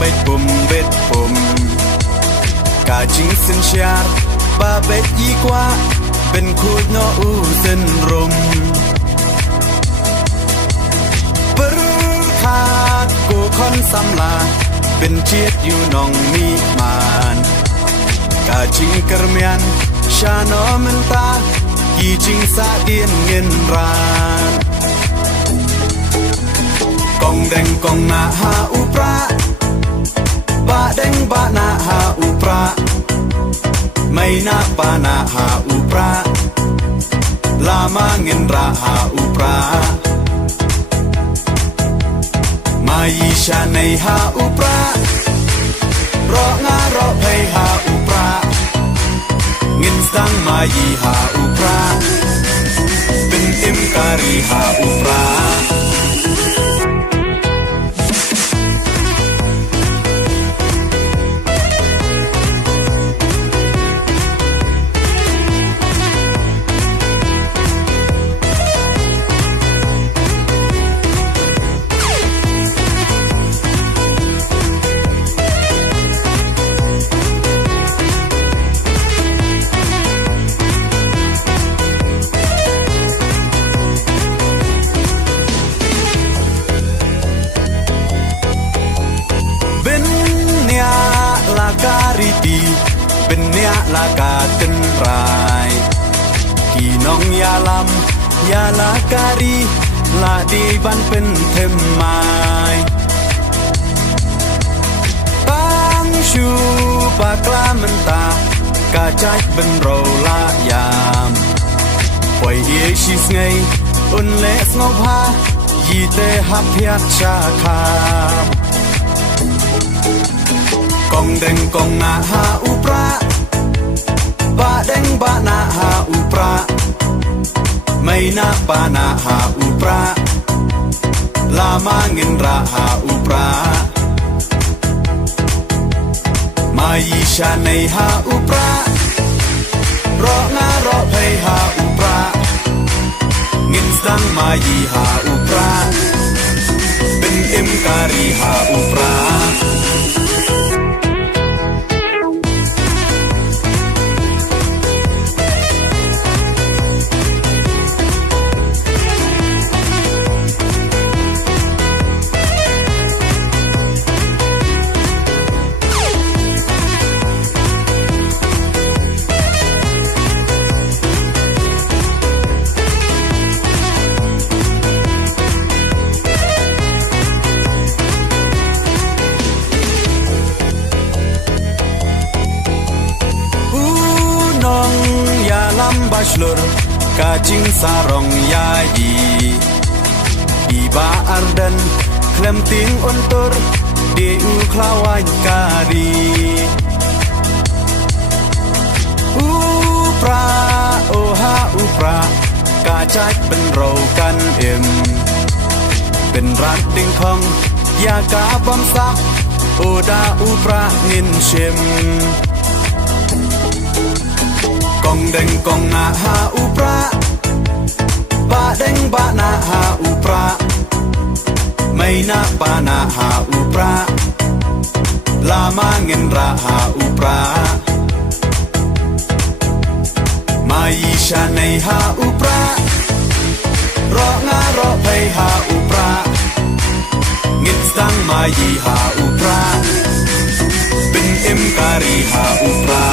bait bum bet bum cả chính sinh share ba bet y qua bên khối nó u dân rum bơ khát cô con xăm la bên chiết yêu nong mi man cả chính kermian sha nó men ta kỳ chính sa điên nghiền ran kong deng kong na ha upra ba deng ba na ha upra mai na pa na ha upra lama ngin ra ha upra mai sha nei ha upra ro nga ro phei ha upra ngin sang mai ha upra bin im kari ha upra benya la ka ten rai ki nong ya lam ya la kari la di ban pen them mai bang shu ba kla menta ka chai ben ro la yam poi ye shi sngai un le sngo pha yi te hap phiat cha kha kong deng kong na ha upra ba deng ba na ha upra mai na pa na ha upra lama ngin ra ha upra mai sha nei ha upra ro nga ro phei ha upra ngin sang mai ha upra bin im kari ha upra bachelor kacing sarong yayi iba ardan klemting ontor deu klawan kari upra oha upra kacak benro kan em ben rat ding khong ya ka bom sak oda upra ngin shem kong deng kong na ha upra ba deng ba na ha upra mai na pa na ha upra lama ngin ra ha upra mai sha nei ha upra ro nga ro phei ha upra ngin sang mai ha upra bin im kari ha upra